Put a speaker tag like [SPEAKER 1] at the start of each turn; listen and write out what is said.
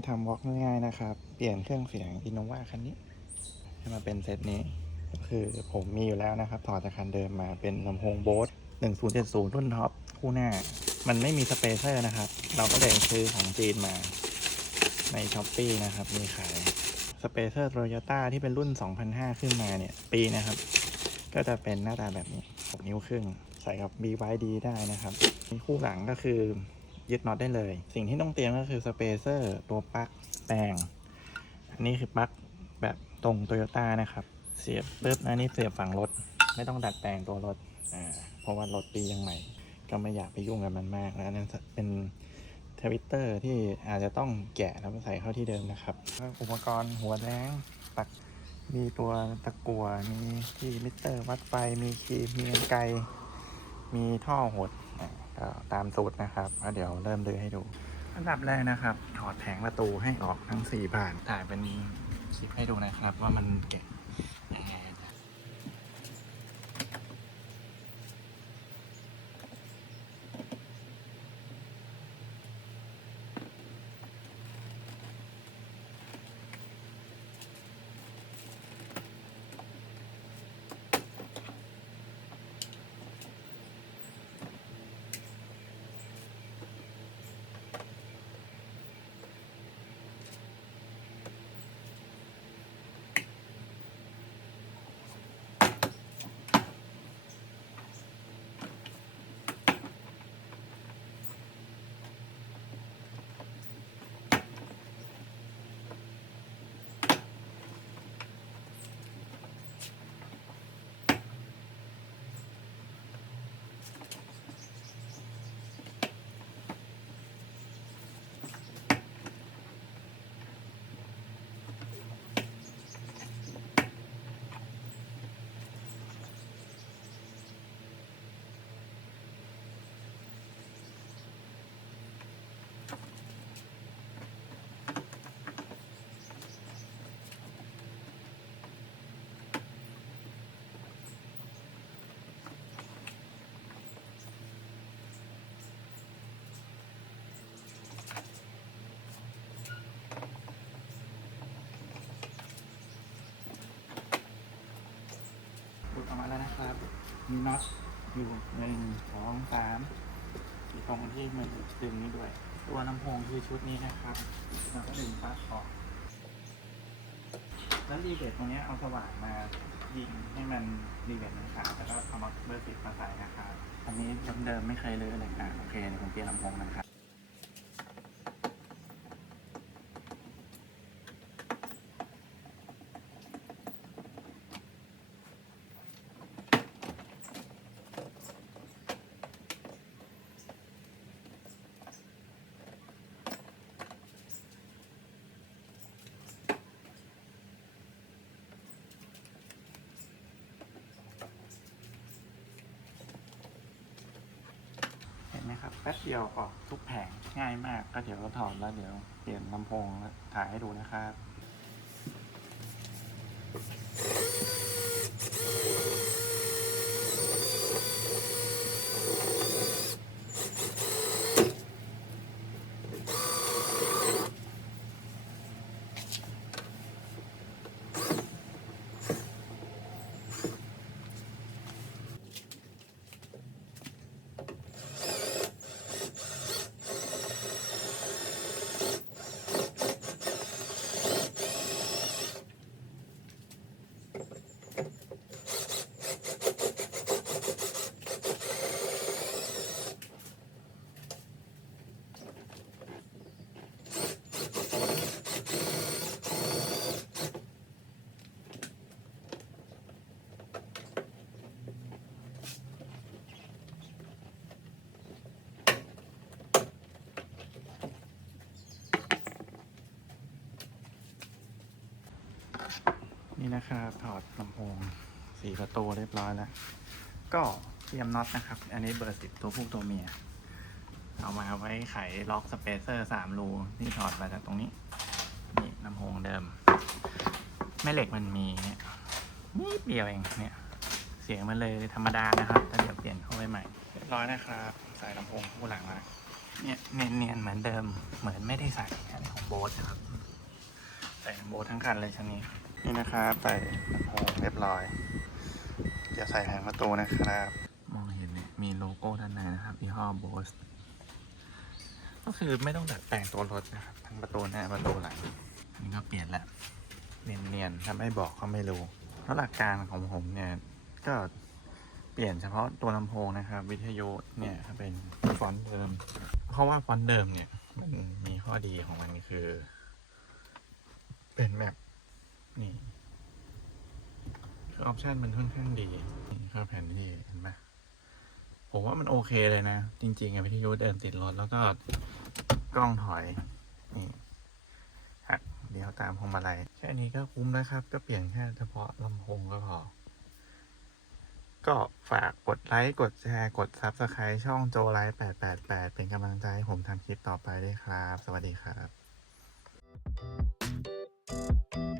[SPEAKER 1] นี้ทำวอล์กง่ายๆนะครับ เปลี่ยนเครื่องเสียงอินโนวาคันนี้ ให้มาเป็นเซตนี้ ก็คือผมมีอยู่แล้วนะครับ ถอดจากคันเดิมมาเป็นลำโพงโบส1070 รุ่นท็อปคู่หน้า มันไม่มีสเปเซอร์นะครับ เราก็เลยซื้อของจีนมาในช้อปปีนะครับ มีขายสเปเซอร์โตโยต้าที่เป็นรุ่น 2005 ขึ้นมาเนี่ย ปีนะครับ ก็จะเป็นหน้าตาแบบนี้ 6 นิ้วครึ่ง ใส่กับ BYD ได้นะครับมีคู่หลังก็คือ ยึดน็อตได้เลย สิ่งที่ต้องเตรียมก็คือสเปเซอร์ตัวปลั๊กแปลงอันนี้คือปลั๊กแบบตรงโตโยต้านะครับ เสียบปุ๊บอันนี้เสียบฝั่งรถ ไม่ต้องดัดแปลงตัวรถอ่าเพราะว่ารถปียังใหม่ ก็ไม่อยากไปยุ่งกับมันมากแล้วนั้นเป็นทวิตเตอร์ที่อาจจะต้องแกะแล้วใส่เข้าที่เดิมนะครับอุปกรณ์หัวแรงปักมีตัวตะกั่วมีที่มิเตอร์วัดไฟมีครีมมีไกมีท่อหด ก็ตามสูตรนะครับแล้วเดี๋ยวเริ่มดื้อให้ดูอันดับแรกนะครับ ถอดแผงประตูให้ออกทั้ง4บานถ่ายเป็นคลิปให้ดูนะครับ ว่ามันเก็บ มีน็อตอยู่หนึ่งสองสามมีตรงที่มันดึงนี้ด้วย ตัวลำโพงคือชุดนี้นะครับเราก็ดึงปลั๊กออกแล้วรีเบตตรงนี้เอาสว่านมายิงให้มันรีเบตมันขาดแล้วก็เอามาเบอร์สิบมาใส่นะครับอันนี้เดิมๆไม่เคยเลยเลยค่ะโอเคเดี๋ยวผมเปลี่ยนลำโพงนะครับ นะครับแป๊บเดียวออกทุกแผงง่ายมากก็เดี๋ยวเราถอดแล้วเดี๋ยวเปลี่ยนลำโพงแล้วถ่ายให้ดูนะครับ นี่นะครับถอดลำโพงสี่ประตูเรียบร้อยแล้ว ก็เตรียมน็อตนะครับ อันนี้เบอร์สิบตัวผู้ตัวเมีย เอามาไว้ไขล็อกสเปเซอร์สามรูที่ถอดมาจากตรงนี้ นี่ลำโพงเดิม แม่เหล็กมันมีเนี่ยนิดเดียวเองเนี่ย เสียงมันเลยธรรมดานะครับแต่เดี๋ยวเปลี่ยนเข้าไปใหม่เรียบร้อยนะครับ ใส่ลำโพงคู่หลังมาเนี่ยเนียนๆเหมือนเดิมเหมือนไม่ได้ใส่อันของโบ๊ทนะครับ ใส่โบ๊ททั้งคันเลยชั้นนี้ นี่นะครับใส่ลำโพงเรียบร้อยเดี๋ยวใส่แผงประตูนะครับ มองเห็นเนี่ยมีโลโก้ด้านในนะครับยี่ห้อโบสก็คือไม่ต้องดัดแปลงตัวรถนะครับทั้งประตูหน้าประตูหลังนนี้ก็เปลี่ยนแล้วเนียนๆถ้าไม่บอกก็ไม่รู้แล้วหลักการของผมเนี่ยก็เปลี่ยนเฉพาะตัวลำโพงนะครับ วิทยุเนี่ยเป็นฟอนต์เดิม เพราะว่าฟอนต์เดิมเนี่ย มันมีข้อดีของมันคือ เป็นแบบ นี่คือออปชันมันค่อนข้างดี นี่ครัแผนที่เห็นไหมผมว่ามันโอเคเลยนะ จริงๆอะพิทยุเดินติดรถแล้วก็กล้องถอย นี่ฮะเดี๋ยวตามพวงมาลัยแค่นี้ก็คุ้มแล้วครับ ก็เปลี่ยนแค่เฉพาะลำโพงก็พอ ก็ฝากกดไลค์ กดแชร์ กดซับสไคร b ์ช่องโจไลท์888 เป็นกำลังใจให้ผมทำคลิปต่อไปด้วยครับ สวัสดีครับ thank you